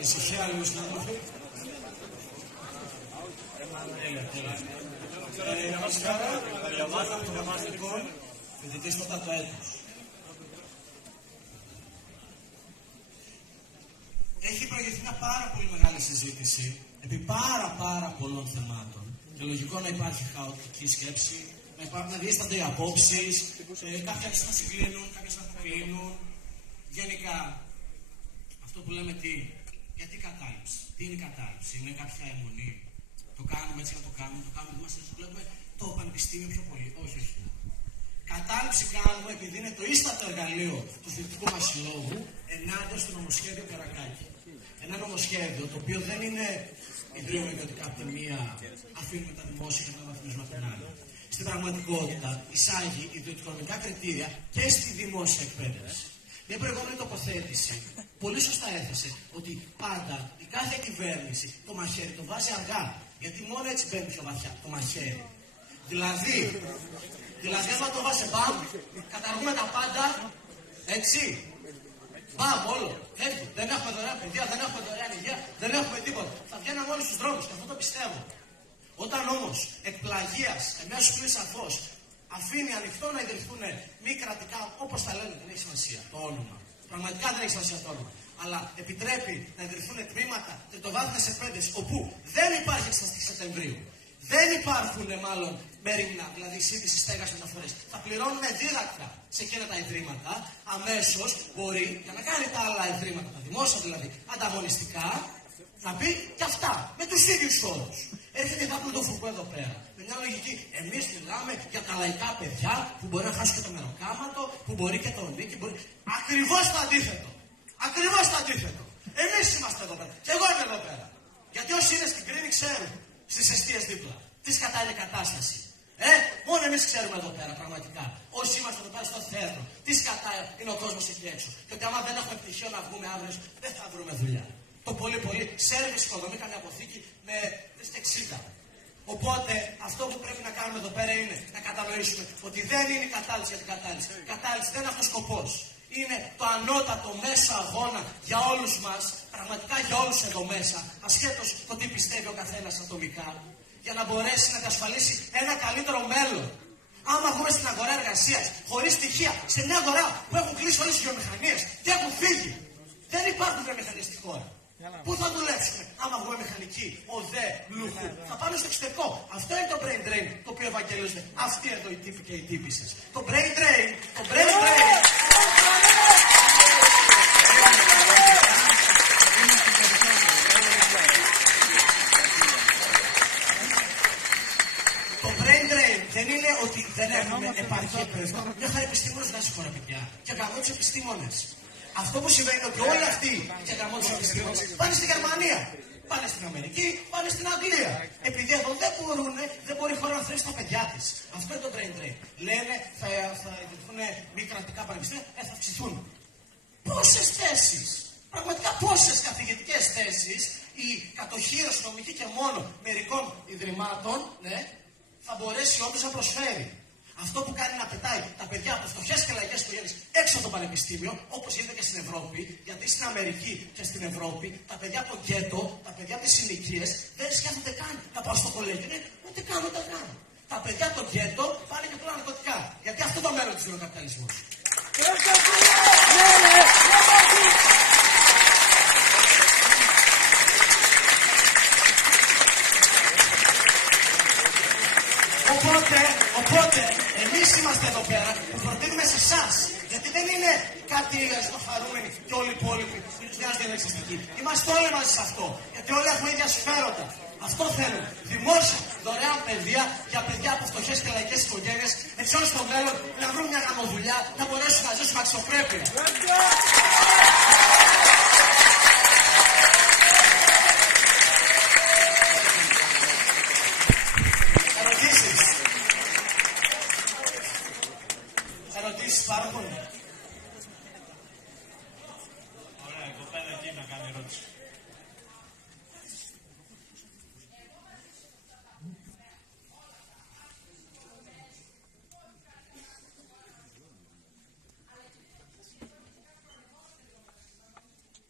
Ησυχία λίγο συνάδελφοι. Ναμασκάρα, Καριαβάτα, το Δαμαστικών, φοιτητής στο τάτο έτος. Έχει προηγηθεί μια πάρα πολύ μεγάλη συζήτηση επί πάρα πολλών θεμάτων. Και λογικό να υπάρχει χαοτική σκέψη, να διέστανται οι απόψεις, κάποιες να συγκλίνουν, κάποιες να αποκλίνουν. Γενικά, αυτό που λέμε γιατί κατάληψη, τι είναι η κατάληψη, είναι κάποια αιμονή. Το κάνουμε έτσι να το κάνουμε, είμαστε, βλέπουμε το πανεπιστήμιο πιο πολύ. Όχι. Κατάληψη κάνουμε επειδή είναι το ίστατο εργαλείο του φοιτητικού μας συλλόγου ενάντια στο νομοσχέδιο Καρακάκη. Ένα νομοσχέδιο το οποίο δεν είναι ιδρύουμε ιδιωτικά από τη μία, αφήνουμε τα δημόσια και τα βαθμίζουμε από την άλλη. Στην πραγματικότητα, εισάγει ιδιωτικονομικά κριτήρια και στη δημόσια εκπαίδευση. Μια προηγούμενη τοποθέτηση πολύ σωστά έθεσε ότι πάντα η κάθε κυβέρνηση το μαχαίρι το βάζει αργά. Γιατί μόνο έτσι μπαίνει πιο βαθιά το μαχαίρι. Δηλαδή άμα το βάζει μπαμ, καταργούμε τα πάντα, έτσι. Μπαμ, όλο. Έτσι. Δεν έχουμε δωρεάν παιδεία, δεν έχουμε δωρεάν υγεία, δεν έχουμε τίποτα. Θα βγαίναμε όλοι στους δρόμους και αυτό το πιστεύω. Όταν όμως εκ πλαγίας, εμέσως πλήρης σαφώς, αφήνει ανοιχτό να ιδρυθούν μη κρατικά, όπως τα λένε, δεν έχει σημασία το όνομα. Πραγματικά δεν έχει σημασία το όνομα. Αλλά επιτρέπει να ιδρυθούν τμήματα τριτοβάθμιας εκπαίδευσης, όπου δεν υπάρχει εξεταστική Σεπτεμβρίου. Δεν υπάρχουν μάλλον μέρημνα, δηλαδή σύντηση, στέγαση, μεταφορές. Θα πληρώνουν δίδακτρα σε εκείνα τα ιδρύματα. Αμέσως μπορεί, για να κάνει τα άλλα ιδρύματα, τα δημόσια δηλαδή, ανταγωνιστικά, να πει και αυτά, με τους ίδιους όρους. Έρχεται η Δάπλου Φουκού εδώ πέρα. Με μια λογική, εμείς μιλάμε για τα λαϊκά παιδιά που μπορεί να χάσουν και το μεροκάματο, που μπορεί και το νίκη. Ακριβώς το αντίθετο. Ακριβώς το αντίθετο. Εμείς είμαστε εδώ πέρα. Και εγώ είμαι εδώ πέρα. Γιατί όσοι είναι στην Κρίνη ξέρουν στις εστίες δίπλα τι σκατά είναι η κατάσταση. Μόνο εμείς ξέρουμε εδώ πέρα πραγματικά. Όσοι είμαστε εδώ πέρα στο θέατρο, τι σκατά είναι ο κόσμος εκεί έξω. Και ότι άμα δεν έχουμε πτυχίο να βγούμε αύριο, δεν θα βρούμε δουλειά. Το πολύ σέρβις οικοδομή, καμιά αποθήκη με 60. Οπότε αυτό που πρέπει να κάνουμε εδώ πέρα είναι να κατανοήσουμε ότι δεν είναι η κατάληψη για την κατάληψη. Η κατάληψη δεν είναι αυτός ο σκοπός. Είναι το ανώτατο μέσο αγώνα για όλους μας, πραγματικά για όλους εδώ μέσα, ασχέτως το τι πιστεύει ο καθένας ατομικά, για να μπορέσει να διασφαλίσει ένα καλύτερο μέλλον. Άμα βγούμε στην αγορά εργασίας, χωρίς στοιχεία, σε μια αγορά που έχουν κλείσει όλες τις βιομηχανίες και έχουν φύγει, δεν υπάρχουν βιομηχανίες στη χώρα. Πού θα δουλέψουμε, άμα βγούμε μηχανικοί, οδέ, λούχου, θα πάμε στο εξωτερικό. Αυτό είναι το brain drain το οποίο ευαγγελίζονται αυτοί εδώ οι τύποι και οι τύπισσες. Το brain drain. Το brain drain δεν είναι ότι δεν έχουμε επαρκή εκπαίδευση. Μια χαρά επιστήμονες δεν συγχωρά παιδιά. Και γαμώ τους επιστήμονες. Αυτό που συμβαίνει είναι ότι όλοι αυτοί και γαμώ τους επιστήμονες πάνε στη Γερμανία. Πάνε στην Αμερική, πάνε στην Αγγλία. Επειδή εδώ δεν μπορεί η χώρα να θρέψει τα παιδιά της. Αυτό είναι το brain drain. Λένε θα ιδρυθούν μη κρατικά πανεπιστήμια, θα αυξηθούν. Πόσες θέσεις, πραγματικά πόσες καθηγητικές θέσεις η κατοχήρωση νομική και μόνο μερικών ιδρυμάτων θα μπορέσει όντως να προσφέρει. Αυτό που κάνει να πετάει τα παιδιά από φτωχές και λαϊκές οικογένειες έξω από το πανεπιστήμιο, όπως γίνεται και στην Ευρώπη, γιατί στην Αμερική και στην Ευρώπη τα παιδιά από το γκέτο, τα παιδιά από τις συνοικίες δεν σκέφτονται καν να πάω στο κολέγιο. Ούτε καν, ούτε καν. Τα παιδιά από το γκέτο πάνε και πλέον ναρκωτικά. Γιατί αυτό το μέλλον της είναι ο καπιταλισμός. Οπότε, εμείς είμαστε εδώ πέρα που προτείνουμε σε εσάς. Γιατί δεν είναι κάτι αριστοφαρούμενοι και όλοι οι υπόλοιποι που τους μοιάζει διαλεξιστικοί. Είμαστε όλοι μαζί σε αυτό. Γιατί όλοι έχουμε ίδια συμφέροντα. Αυτό θέλουμε. Δημόσια, δωρεάν παιδεία για παιδιά από φτωχές και λαϊκές οικογένειες, έτσι ώστε στο μέλλον να βρουν μια γαμοδουλειά, να μπορέσουν να ζήσουν με αξιοπρέπεια.